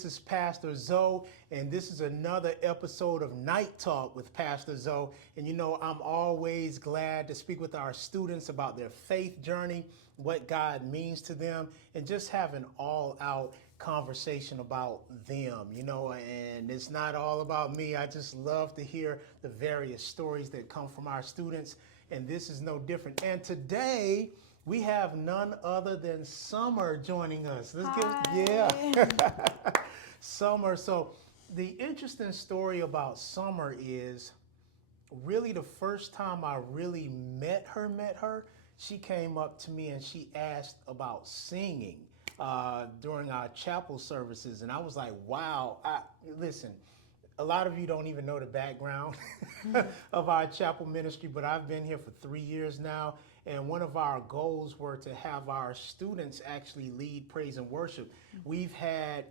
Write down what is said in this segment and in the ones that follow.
This is Pastor Zoe, and this is another episode of Night Talk with Pastor Zoe. And you know, I'm always glad to speak with our students about their faith journey, what God means to them, and just have an all-out conversation about them, you know, and it's not all about me. I just love to hear the various stories that come from our students, and this is no different. And today, we have none other than Summer joining us. Hi. Summer. So the interesting story about Summer is really the first time I really met her, she came up to me and she asked about singing during our chapel services. And I was like, wow, listen, a lot of you don't even know the background of our chapel ministry, but I've been here for 3 years now. And one of our goals were to have our students actually lead praise and worship. We've had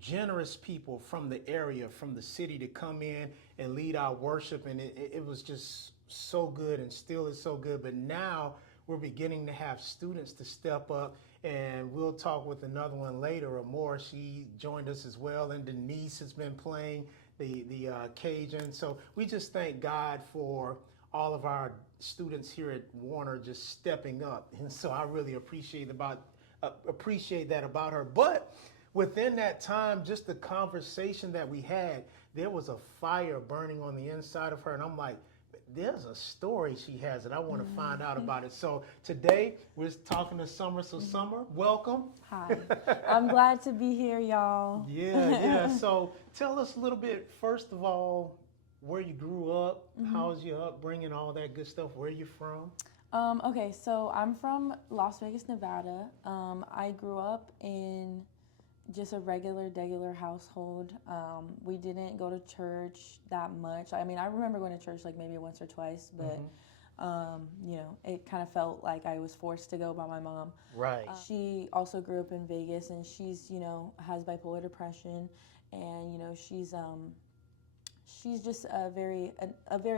generous people from the area, from the city, to come in and lead our worship. And it was just so good, and still is so good. But now we're beginning to have students to step up, and we'll talk with another one later. Amor, she joined us as well, and Denise has been playing the Cajun. So we just thank God for all of our students here at Warner just stepping up, and so I really appreciate that about her. But within that time, just the conversation that we had, there was a fire burning on the inside of her, and I'm like, there's a story she has, and I want to find out about it. So today we're talking to Summer. So Summer, welcome. Hi. I'm glad to be here, y'all. Yeah. So tell us a little bit, first of all, where you grew up, how's your upbringing, all that good stuff, where you from? Okay, so I'm from Las Vegas, Nevada. I grew up in just a regular household. We didn't go to church that much. I mean, I remember going to church like maybe once or twice, but it kind of felt like I was forced to go by my mom. Right. She also grew up in Vegas, and she's, has bipolar depression, and, she's just a very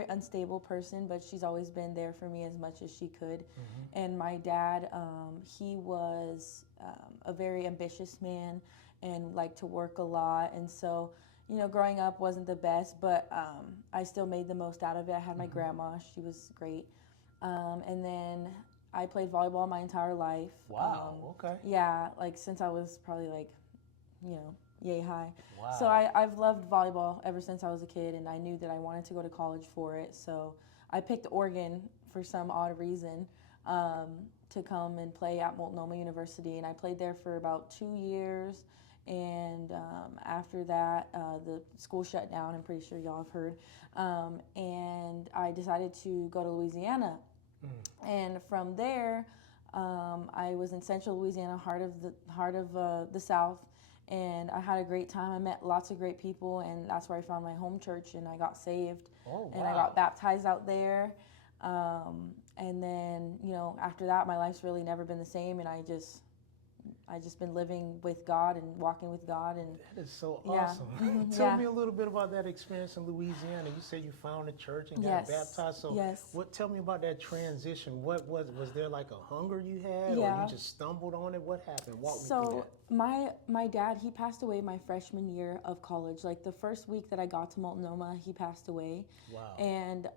unstable person, but she's always been there for me as much as she could. And my dad, he was a very ambitious man and liked to work a lot. And so, growing up wasn't the best, but I still made the most out of it. I had my grandma; she was great. And then I played volleyball my entire life. Wow. Okay. Yeah, like since I was probably like, yay high. Wow. So I've loved volleyball ever since I was a kid, and I knew that I wanted to go to college for it. So I picked Oregon for some odd reason to come and play at Multnomah University, and I played there for about 2 years. And after that, the school shut down. I'm pretty sure y'all have heard. And I decided to go to Louisiana. And from there, I was in Central Louisiana, heart of the South. And I had a great time. I met lots of great people, and that's where I found my home church, and I got saved. Oh, wow. And I got baptized out there. And then, after that, my life's really never been the same, and I just been living with God and walking with God. And that is so yeah. awesome. Tell me a little bit about that experience in Louisiana. You said you found a church and got baptized. So tell me about that transition. What was there like a hunger you had, or you just stumbled on it? What happened? Walk me through that. My dad, he passed away my freshman year of college. Like the first week that I got to Multnomah, he passed away. Wow. And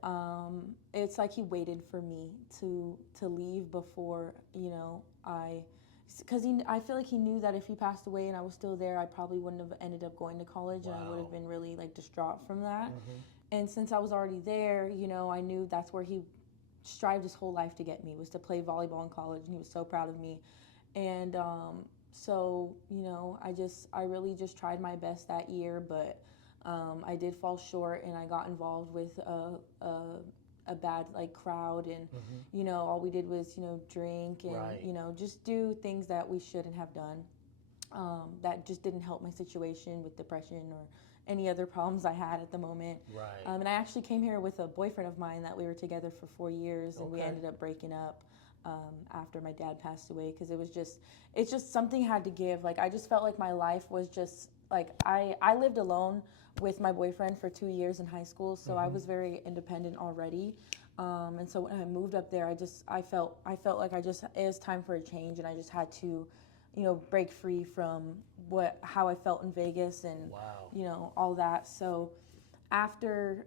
it's like he waited for me to leave before, because I feel like he knew that if he passed away and I was still there, I probably wouldn't have ended up going to college. Wow. And I would have been really like distraught from that. And since I was already there, I knew that's where he strived his whole life to get me, was to play volleyball in college, and he was so proud of me. And so, I really just tried my best that year, but I did fall short, and I got involved with a bad crowd, and all we did was drink and just do things that we shouldn't have done, that just didn't help my situation with depression or any other problems I had at the moment. Right. And I actually came here with a boyfriend of mine that we were together for 4 years, and we ended up breaking up after my dad passed away, because it's just something had to give. Like I just felt like my life was just like I lived alone with my boyfriend for 2 years in high school, so I was very independent already. And so when I moved up there, I felt like it was time for a change, and I just had to break free from how I felt in Vegas and Wow. all that. So after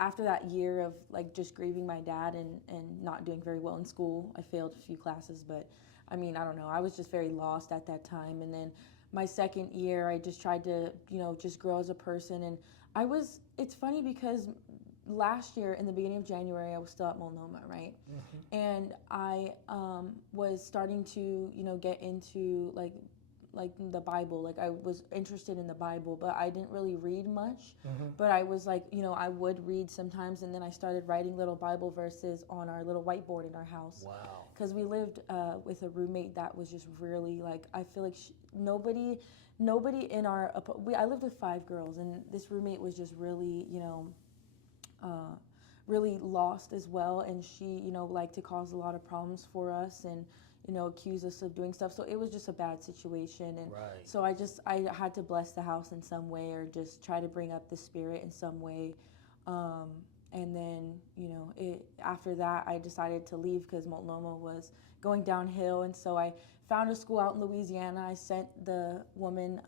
after that year of like just grieving my dad and not doing very well in school, I failed a few classes, but I mean, I don't know, I was just very lost at that time. And then my second year, I just tried to, just grow as a person. And it's funny because last year in the beginning of January, I was still at Multnomah, right? And I was starting to, get into like the Bible. Like I was interested in the Bible, but I didn't really read much. But I was like, I would read sometimes, and then I started writing little Bible verses on our little whiteboard in our house. Wow. Because we lived with a roommate that was just really like, I feel like nobody in our I lived with 5 girls, and this roommate was just really, really lost as well, and she, liked to cause a lot of problems for us and, accuse us of doing stuff. So it was just a bad situation, and Right. so I had to bless the house in some way or just try to bring up the spirit in some way. And then, after that, I decided to leave because Multnomah was going downhill, and so I found a school out in Louisiana. I sent the woman,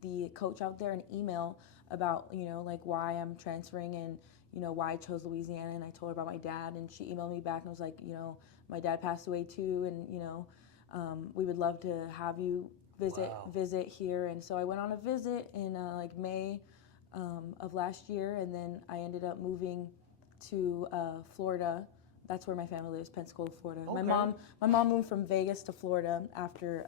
the coach out there, an email about, like why I'm transferring and why I chose Louisiana, and I told her about my dad, and she emailed me back and was like, my dad passed away too, and we would love to have you visit here. And so I went on a visit in like May of last year, and then I ended up moving to Florida. That's where my family lives, Pensacola, Florida. Okay. My mom moved from Vegas to Florida after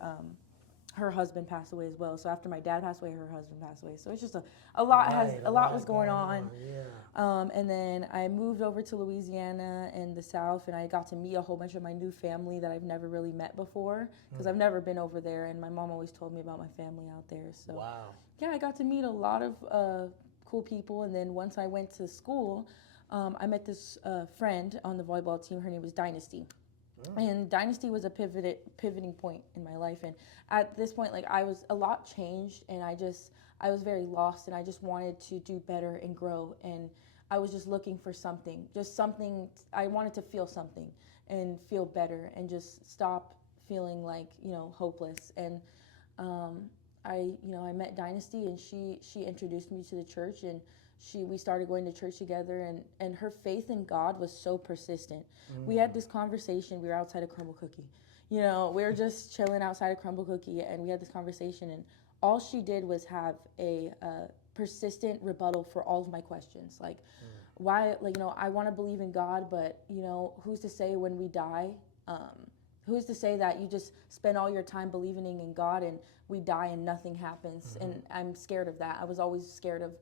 her husband passed away as well. So after my dad passed away, her husband passed away. So it's just a lot was going on. Yeah. And then I moved over to Louisiana in the South, and I got to meet a whole bunch of my new family that I've never really met before because I've never been over there. And my mom always told me about my family out there. So Wow. yeah, I got to meet a lot of cool people. And then once I went to school, I met this friend on the volleyball team. Her name was Dynasty. And Dynasty was a pivoting point in my life. And at this point, like a lot changed, and I was very lost, and I just wanted to do better and grow. And I was just looking for something, I wanted to feel something and feel better and just stop feeling like, hopeless. And I met Dynasty, and she introduced me to the church, and we started going to church together, and her faith in God was so persistent. We had this conversation. We were outside of Crumble Cookie. We were just chilling outside of Crumble Cookie, and we had this conversation, and all she did was have a persistent rebuttal for all of my questions. Like, why, like, I want to believe in God, but, who's to say when we die? Who's to say that you just spend all your time believing in God and we die and nothing happens? And I'm scared of that. I was always scared of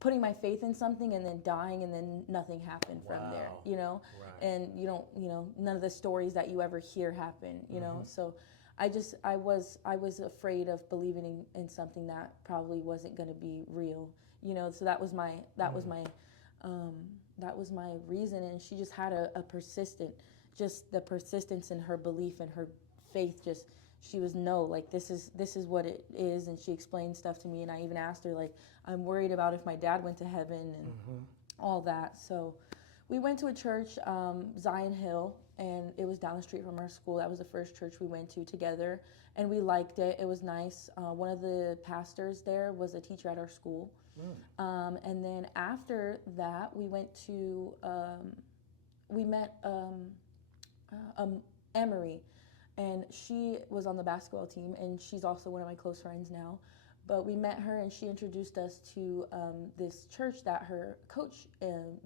putting my faith in something and then dying and then nothing happened from there, Right. and none of the stories that you ever hear happen, so I was afraid of believing in something that probably wasn't going to be real, so that was my reason. And she just had a just the persistence in her belief and her faith. Just she was like, this is what it is. And she explained stuff to me, and I even asked her, like, I'm worried about if my dad went to heaven and all that. So we went to a church, Zion Hill, and it was down the street from our school. That was the first church we went to together, and we liked it. It was nice. One of the pastors there was a teacher at our school. And then after that, we went to we met Emery, and she was on the basketball team, and she's also one of my close friends now. But we met her, and she introduced us to this church that her coach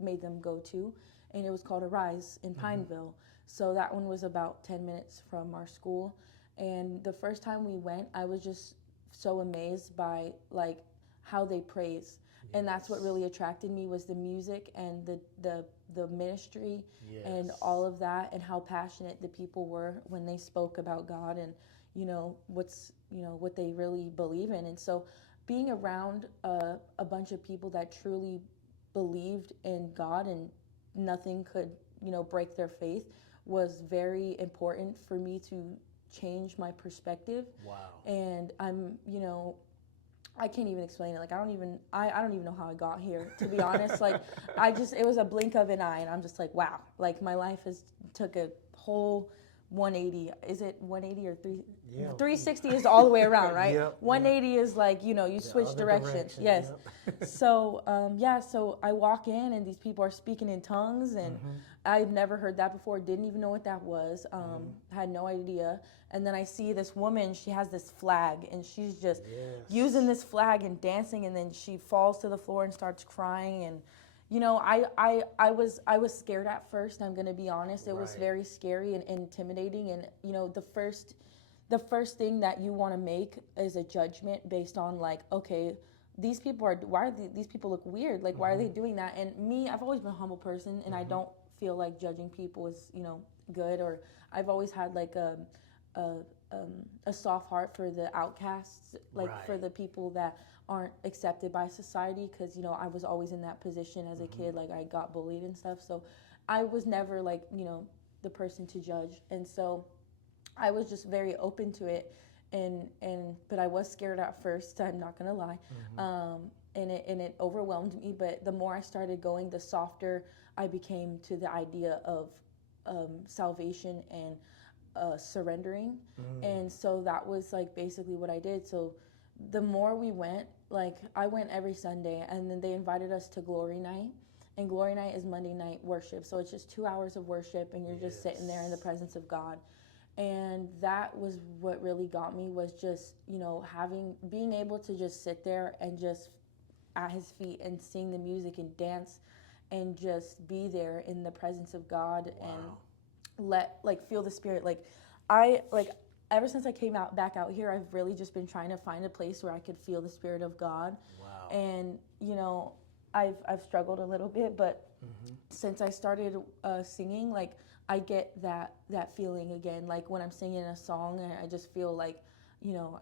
made them go to, and it was called Arise in Pineville. So that one was about 10 minutes from our school. And the first time we went, I was just so amazed by like how they praise. And that's what really attracted me, was the music and the ministry and all of that, and how passionate the people were when they spoke about God and what they really believe in. And so being around a bunch of people that truly believed in God and nothing could break their faith was very important for me to change my perspective. Wow. And I'm I can't even explain it. Like I don't even know how I got here, to be honest. Like it was a blink of an eye, and I'm just like, wow. Like my life took a whole 180. Is it 180 or 3? Yeah. 360 is all the way around, right? Yep, 180 is like, you know, you switch other directions. direction, Yes. yep. So, so I walk in and these people are speaking in tongues, and I've never heard that before, didn't even know what that was, had no idea. And then I see this woman, she has this flag, and she's just using this flag and dancing, and then she falls to the floor and starts crying. And you know, I was scared at first. I'm gonna be honest. It was Right. very scary and intimidating. And you know, the first thing that you want to make is a judgment based on like, okay, these people are, why are these people look weird? Like, why are they doing that? And me, I've always been a humble person, and I don't feel like judging people is, you know, good. Or I've always had like a, a soft heart for the outcasts, like for the people that aren't accepted by society, because you know I was always in that position as a kid, like I got bullied and stuff, so I was never like, you know, the person to judge. And so I was just very open to it, and but I was scared at first, I'm not gonna lie. And it overwhelmed me, but the more I started going, the softer I became to the idea of salvation and surrendering. And so that was like basically what I did. So the more we went, like I went every Sunday, and then they invited us to Glory Night. And Glory Night is Monday night worship. So it's just 2 hours of worship, and you're just sitting there in the presence of God. And that was what really got me, was just, you know, being able to just sit there and just at his feet and sing the music and dance and just be there in the presence of God. And feel the Spirit. Ever since I came back out here, I've really just been trying to find a place where I could feel the Spirit of God. And you know, I've struggled a little bit, but since I started singing, like I get that feeling again. Like when I'm singing a song, I just feel like, you know,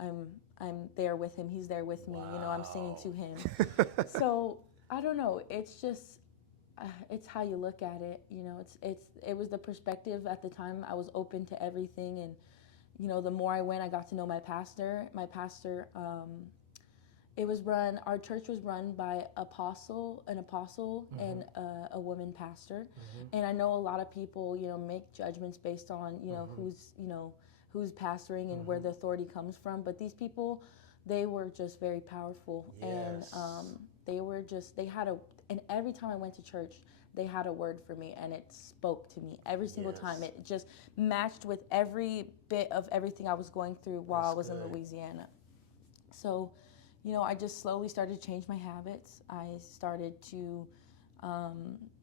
I'm there with him. He's there with me. You know, I'm singing to him. So I don't know. It's just it's how you look at it. You know, it was the perspective at the time. I was open to everything, and you know, the more I went, I got to know my pastor. Our church was run by an apostle, and a woman pastor. And I know a lot of people, you know, make judgments based on, you know, who's pastoring and where the authority comes from. But these people, they were just very powerful. And and every time I went to church, they had a word for me, and it spoke to me every single time. It just matched with every bit of everything I was going through while I was in Louisiana. So, you know, I just slowly started to change my habits. I started to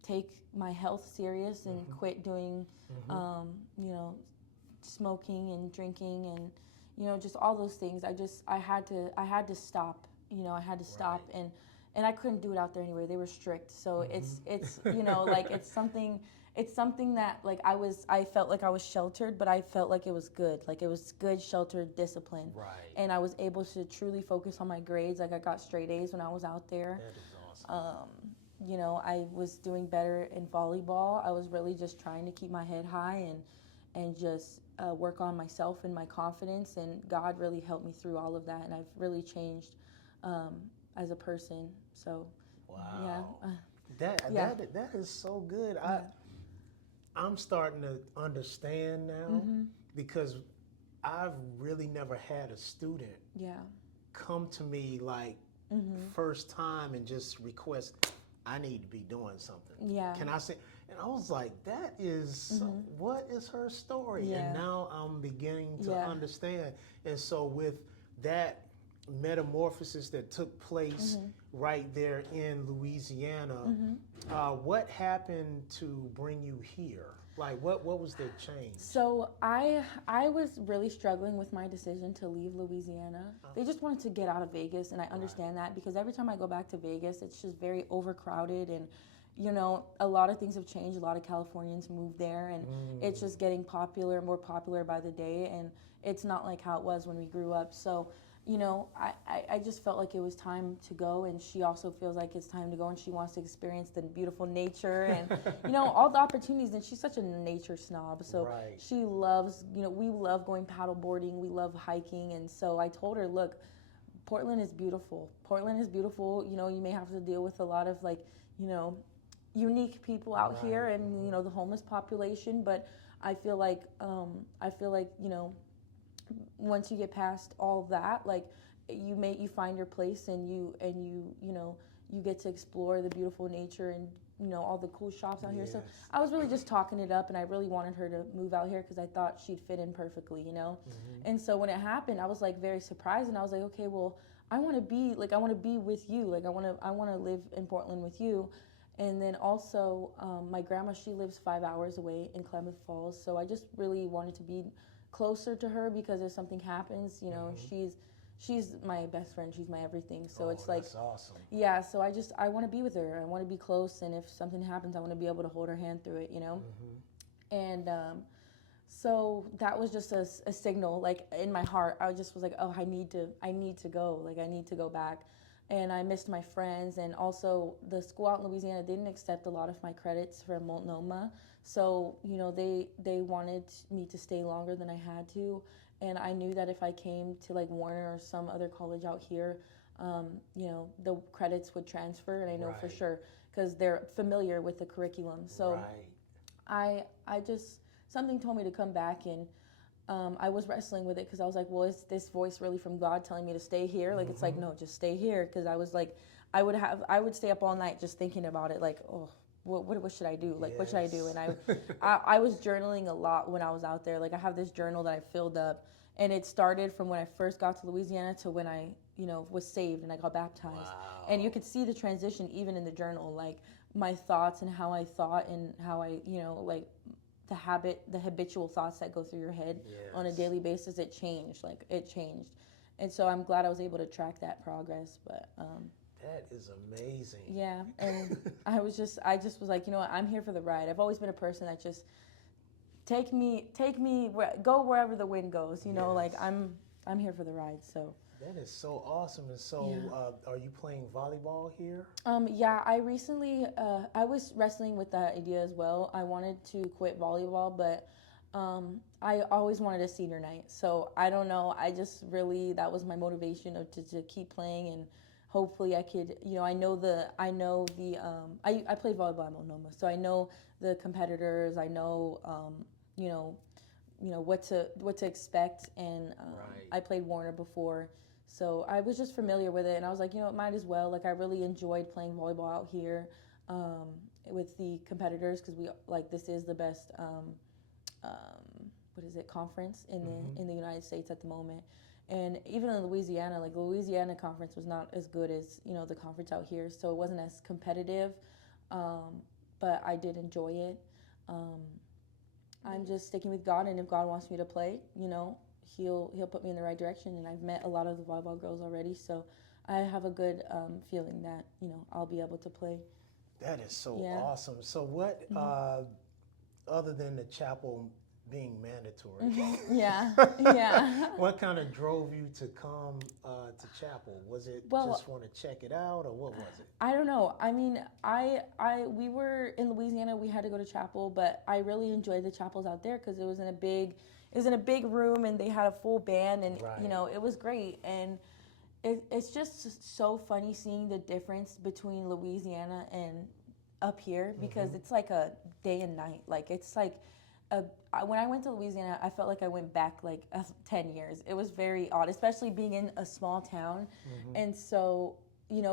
take my health serious and quit doing, you know, smoking and drinking and, you know, just all those things. I had to stop. You know, I had to stop, and I couldn't do it out there anyway. They were strict, so it's you know, like it's something that like I felt like I was sheltered, but I felt like it was good. Like it was good, sheltered discipline. Right. And I was able to truly focus on my grades. Like I got straight A's when I was out there. That is awesome. You know, I was doing better in volleyball. I was really just trying to keep my head high and just work on myself and my confidence. And God really helped me through all of that. And I've really changed as a person. So, That is so good. I'm starting to understand now because I've really never had a student come to me like first time and just request, I need to be doing something. Yeah. Can I say? And I was like, that is, what is her story? Yeah. And now I'm beginning to understand. And so with that metamorphosis that took place right there in Louisiana, what happened to bring you here? Like, what was the change? So I was really struggling with my decision to leave Louisiana. They just wanted to get out of Vegas, and I understand that because every time I go back to Vegas, it's just very overcrowded, and you know, a lot of things have changed. A lot of Californians moved there, and it's just getting more popular by the day, and it's not like how it was when we grew up. So, you know, I just felt like it was time to go, and she also feels like it's time to go, and she wants to experience the beautiful nature and, you know, all the opportunities, and she's such a nature snob, so she loves, you know, we love going paddle boarding, we love hiking, and so I told her, look, Portland is beautiful. Portland is beautiful, you know, you may have to deal with a lot of, like, you know, unique people out here and, you know, the homeless population, but I feel like once you get past all of that, like you find your place, and you get to explore the beautiful nature and all the cool shops out here. So Yes. I was really just talking it up, and I really wanted her to move out here because I thought she'd fit in perfectly, And so when it happened, I was like very surprised, and I was like, okay, well, I want to be with you. Like I want to live in Portland with you. And then also, my grandma, she lives 5 hours away in Klamath Falls. So I just really wanted to be closer to her because if something happens, she's my best friend. She's my everything. So it's like, that's awesome. yeah. So I want to be with her. I want to be close. And if something happens, I want to be able to hold her hand through it, And so that was just a signal, like in my heart. I just was like, oh, I need to go. Like I need to go back. And I missed my friends, and also the school out in Louisiana didn't accept a lot of my credits for Multnomah, so they wanted me to stay longer than I had to, and I knew that if I came to like Warner or some other college out here, the credits would transfer, and I know for Right. sure because they're familiar with the curriculum. So Right. I just something told me to come back, and I was wrestling with it because I was like, well, is this voice really from God telling me to stay here? Like, it's like, no, just stay here. Because I was like, I would stay up all night just thinking about it. Like, oh, what should I do? Like, what should I do? And I was journaling a lot when I was out there. Like, I have this journal that I filled up, and it started from when I first got to Louisiana to when I, was saved and I got baptized. Wow. And you could see the transition even in the journal, like my thoughts and how I thought and how I, like the habitual thoughts that go through your head on a daily basis, it changed. And so I'm glad I was able to track that progress. But That is amazing. yeah, and I just was like, I'm here for the ride. I've always been a person that just take me, go wherever the wind goes. Like I'm here for the ride. So. That is so awesome. And so, are you playing volleyball here? Yeah, I recently, I was wrestling with that idea as well. I wanted to quit volleyball, but I always wanted a senior night. So I don't know. I just really, that was my motivation to keep playing, and hopefully I could, I played volleyball at Multnomah, so I know the competitors. I know, what to expect, and I played Warner before. So I was just familiar with it, and I was like, it might as well. Like I really enjoyed playing volleyball out here with the competitors because this is the best conference in the United States at the moment. And even in Louisiana, like the Louisiana conference was not as good as the conference out here, so it wasn't as competitive. But I did enjoy it. I'm just sticking with God, and if God wants me to play, He'll put me in the right direction. And I've met a lot of the volleyball girls already, so I have a good feeling that I'll be able to play. That is so awesome. So what, other than the chapel being mandatory, what kind of drove you to come to chapel? Was it just want to check it out, or what was it? I don't know. I mean, we were in Louisiana. We had to go to chapel, but I really enjoyed the chapels out there because it was in a big room, and they had a full band, and it was great. And it's just so funny seeing the difference between Louisiana and up here because it's like a day and night. Like it's like when I went to Louisiana, I felt like I went back like 10 years. It was very odd, especially being in a small town. And so,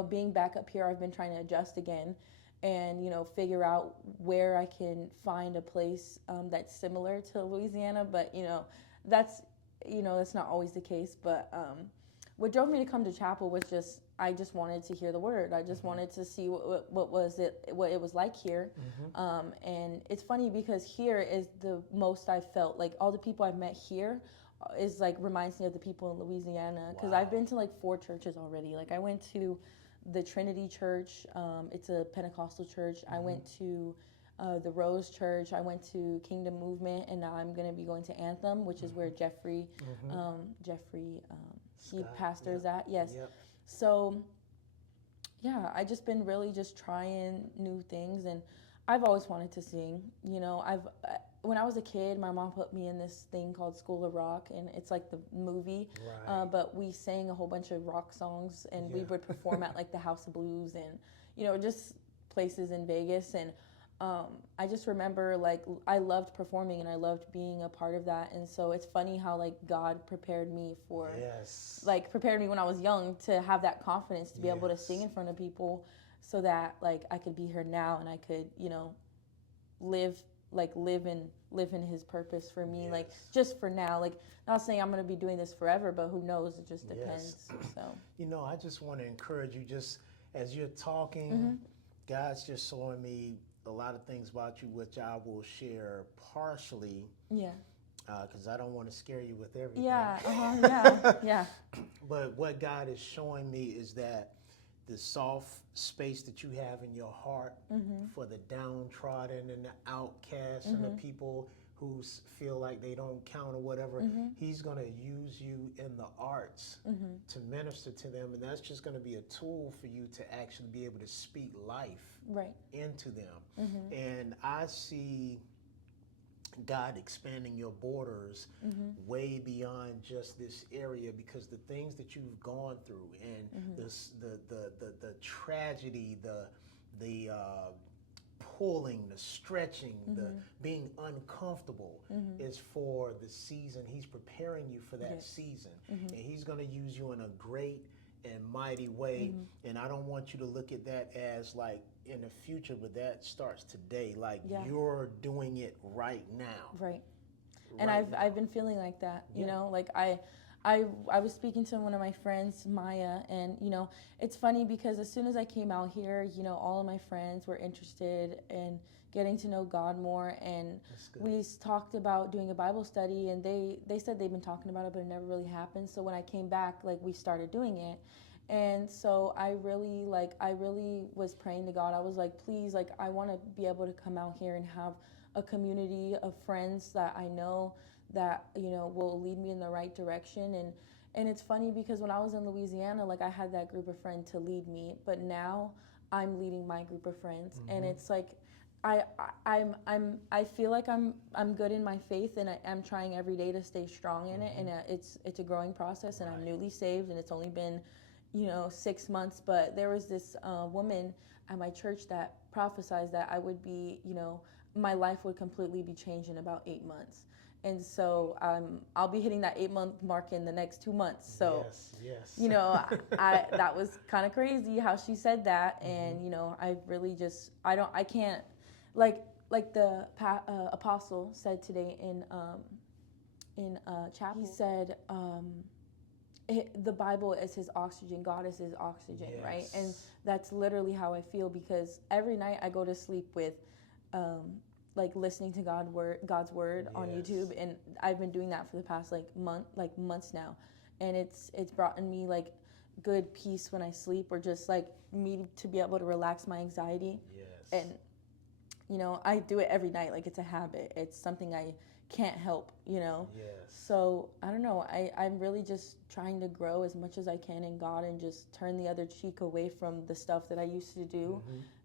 being back up here, I've been trying to adjust again and, figure out where I can find a place that's similar to Louisiana. But, that's not always the case. But what drove me to come to chapel was I just wanted to hear the word. I just wanted to see what it was like here. And it's funny because here is the most I felt. Like all the people I've met here is like reminds me of the people in Louisiana because I've been to like 4 churches already. Like I went to the Trinity Church. It's a Pentecostal church. I went to the Rose Church. I went to Kingdom Movement, and now I'm going to be going to Anthem, which is where Jeffrey he pastors at. Yes. Yep. So, yeah, I just been really just trying new things, and I've always wanted to sing. When I was a kid, my mom put me in this thing called School of Rock, and it's like the movie, but we sang a whole bunch of rock songs, and we would perform at like the House of Blues and, just places in Vegas. And I just remember like I loved performing and I loved being a part of that. And so it's funny how like God prepared me for Yes. like prepared me when I was young to have that confidence to be able to sing in front of people, so that like I could be here now and I could, you know, live live in his purpose for me, like just for now. Like, not saying I'm going to be doing this forever, but who knows, it just depends. So You know, I just want to encourage you, just as you're talking, God's just showing me a lot of things about you, which I will share partially, yeah, because I don't want to scare you with everything. yeah. But what God is showing me is that the soft space that you have in your heart for the downtrodden and the outcast and the people who feel like they don't count or whatever, he's going to use you in the arts to minister to them. And that's just going to be a tool for you to actually be able to speak life into them. And I see God expanding your borders way beyond just this area, because the things that you've gone through and the tragedy, the pulling, the stretching, the being uncomfortable is for the season. He's preparing you for that season, and he's going to use you in a great and mighty way. And I don't want you to look at that as like in the future, but that starts today. Like you're doing it right now. And I've been feeling like that, you know, like I was speaking to one of my friends, Maya, and you know, it's funny because as soon as I came out here, you know, all of my friends were interested in getting to know God more, and we talked about doing a Bible study, and they said they've been talking about it, but it never really happened. So when I came back, like, we started doing it. And so I really was praying to God. I was like, please, like, I want to be able to come out here and have a community of friends that I know that, you know, will lead me in the right direction. And it's funny because when I was in Louisiana, like, I had that group of friends to lead me, but now I'm leading my group of friends. And it's like, I feel like I'm good in my faith, and I'm trying every day to stay strong in it. And it's a growing process, and I'm newly saved, and it's only been, you know, 6 months. But there was this woman at my church that prophesied that I would be, you know, my life would completely be changed in about 8 months. And so I'll be hitting that 8-month mark in the next 2 months. So, you know, I that was kind of crazy how she said that. And, you know, I really just, I can't, like the apostle said today in chapel. He said, the Bible is his oxygen. God is his oxygen, right? And that's literally how I feel, because every night I go to sleep with, like, listening to God's word on YouTube, and I've been doing that for the past months now, and it's brought in me like good peace when I sleep, or just like me to be able to relax my anxiety. And you know, I do it every night, like it's a habit. It's something I can't help, you know. So I don't know, I'm really just trying to grow as much as I can in God, and just turn the other cheek away from the stuff that I used to do,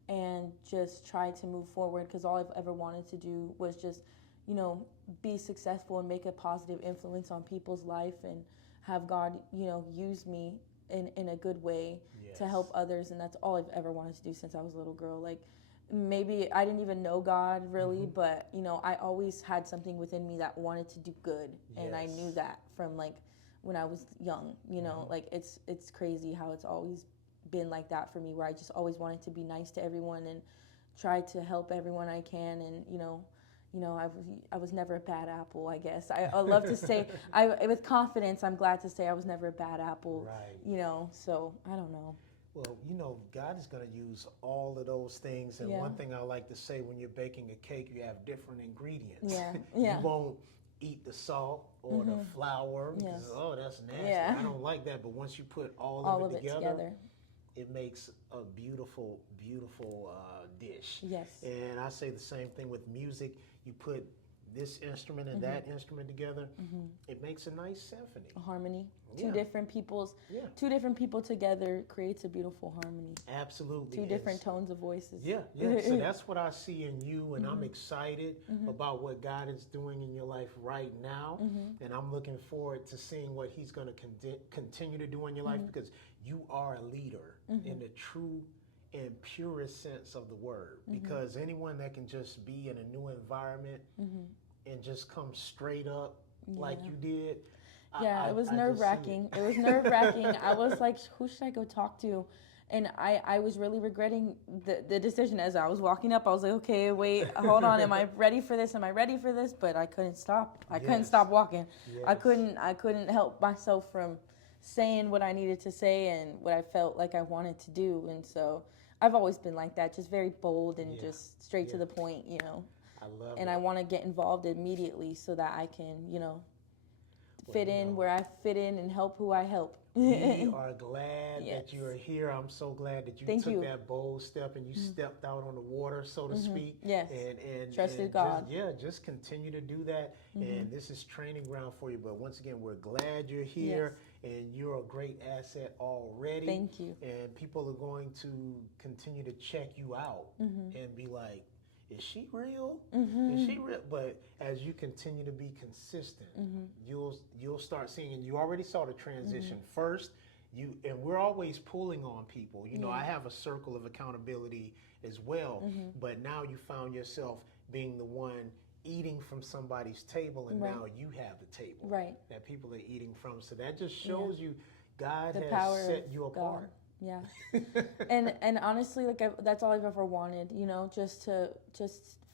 and just try to move forward, because all I've ever wanted to do was just, you know, be successful and make a positive influence on people's life, and have God, you know, use me in a good way to help others. And that's all I've ever wanted to do since I was a little girl. Like, maybe I didn't even know God really, but, you know, I always had something within me that wanted to do good. And I knew that from like when I was young, you know. Like, it's crazy how it's always been like that for me, where I just always wanted to be nice to everyone and try to help everyone I can. And you know, I was never a bad apple, I guess. I love to say, with confidence, I'm glad to say I was never a bad apple. You know, so I don't know. Well, you know, God is going to use all of those things. And one thing I like to say, when you're baking a cake, you have different ingredients. You won't eat the salt or the flour because, oh, that's nasty. I don't like that. But once you put all of it together, it makes a beautiful, beautiful dish. And I say the same thing with music. You put this instrument and that instrument together, it makes a nice symphony. A harmony. Two different people together creates a beautiful harmony. Absolutely. Two different tones of voices. So that's what I see in you, and I'm excited about what God is doing in your life right now. And I'm looking forward to seeing what he's going to continue to do in your life, because you are a leader in the true in purest sense of the word, because anyone that can just be in a new environment and just come straight up like you did. Yeah, it was I just see nerve wracking. It was nerve wracking. I was like, who should I go talk to? And I was really regretting the decision as I was walking up. I was like, okay, wait, hold on. Am I ready for this? Am I ready for this? But I couldn't stop. I couldn't stop walking. I couldn't help myself from saying what I needed to say and what I felt like I wanted to do. And so I've always been like that, just very bold and just straight to the point, you know. I love And it. I want to get involved immediately so that I can, you know, fit in where I fit in and help who I help. We are glad Yes. that you are here. I'm so glad that you Thank took you. that bold step and you stepped out on the water, so to speak. Yes. And Trusted and God. just continue to do that. And this is training ground for you. But once again, we're glad you're here, and you're a great asset already. Thank you. And people are going to continue to check you out and be like, is she real? Is she real? But as you continue to be consistent, you'll start seeing, and you already saw the transition. First, and we're always pulling on people. You know, I have a circle of accountability as well, but now you found yourself being the one eating from somebody's table, and now you have the table that people are eating from. So that just shows you God The has power set of you God. apart. Yeah. and honestly, like that's all I've ever wanted, you know, just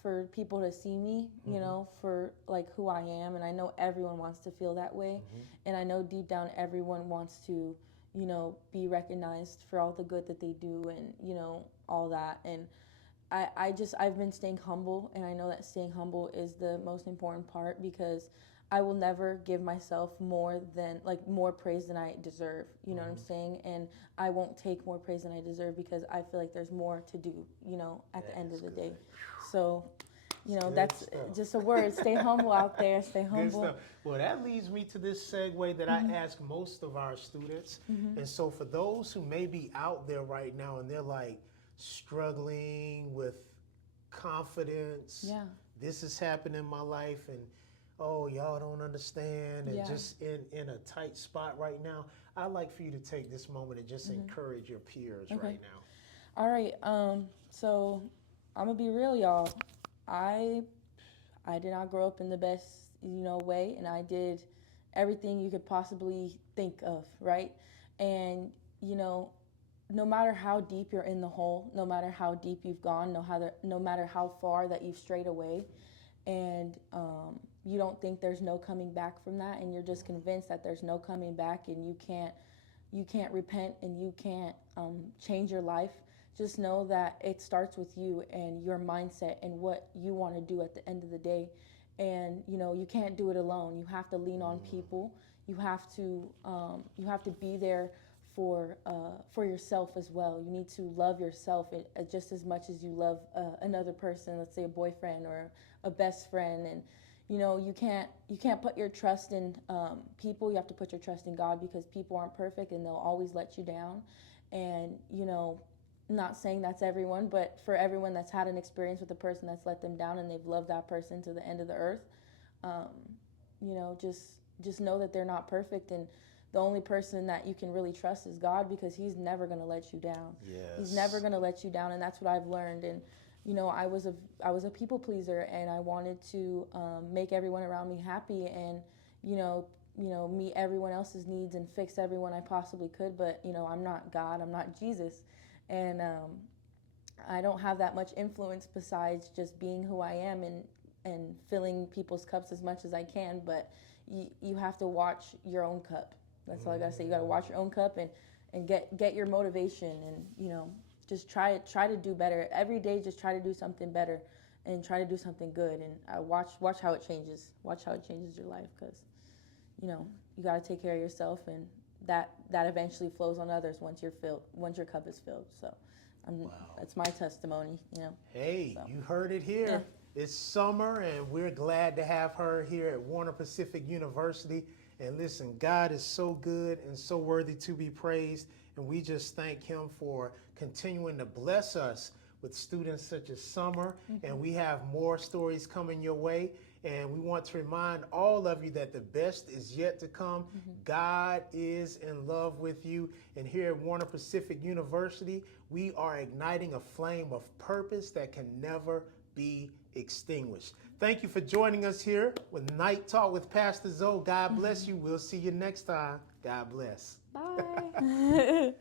for people to see me, you know, for like who I am. And I know everyone wants to feel that way. And I know deep down everyone wants to, you know, be recognized for all the good that they do and, you know, all that. And I've been staying humble, and I know that staying humble is the most important part, because I will never give myself more praise than I deserve. You know what I'm saying? And I won't take more praise than I deserve, because I feel like there's more to do, you know, at the end of the day. So, you know, that's just a word. Stay humble out there. Stay Good humble. stuff. Well, that leads me to this segue that I ask most of our students. And so for those who may be out there right now and they're like struggling with confidence, this is happening in my life, and oh, y'all don't understand, and just in a tight spot right now, I'd like for you to take this moment and just encourage your peers right now. All right. So I'm gonna be real, y'all. I did not grow up in the best, you know, way, and I did everything you could possibly think of, right? And you know, no matter how deep you're in the hole, no matter how deep you've gone, no matter how far that you've strayed away, and you don't think there's no coming back from that, and you're just convinced that there's no coming back, and you can't repent, and you can't change your life. Just know that it starts with you and your mindset and what you want to do at the end of the day. And you know, you can't do it alone. You have to lean on people. You have to be there for yourself as well. You need to love yourself just as much as you love another person. Let's say a boyfriend or a best friend. And you know, you can't put your trust in people. You have to put your trust in God, because people aren't perfect and they'll always let you down. And you know, not saying that's everyone, but for everyone that's had an experience with a person that's let them down and they've loved that person to the end of the earth, you know, just know that they're not perfect, and the only person that you can really trust is God, because He's never going to let you down. Yes. He's never going to let you down, and that's what I've learned. And you know, I was a people pleaser, and I wanted to make everyone around me happy, and you know, meet everyone else's needs and fix everyone I possibly could. But you know, I'm not God. I'm not Jesus. And I don't have that much influence besides just being who I am and filling people's cups as much as I can. But you have to watch your own cup. That's all I gotta say. You gotta watch your own cup and get your motivation, and you know, just try to do better every day. Just try to do something better and try to do something good. And watch how it changes. Watch how it changes your life, because you know, you gotta take care of yourself, and that eventually flows on others once your cup is filled. So that's my testimony, you know. Hey, you heard it here. Yeah. It's Summer, and we're glad to have her here at Warner Pacific University. And listen, God is so good and so worthy to be praised, and we just thank Him for continuing to bless us with students such as Summer. And we have more stories coming your way. And we want to remind all of you that the best is yet to come. God is in love with you. And here at Warner Pacific University, we are igniting a flame of purpose that can never be extinguished. Thank you for joining us here with Night Talk with Pastor Zoe. God bless you. We'll see you next time. God bless. Bye.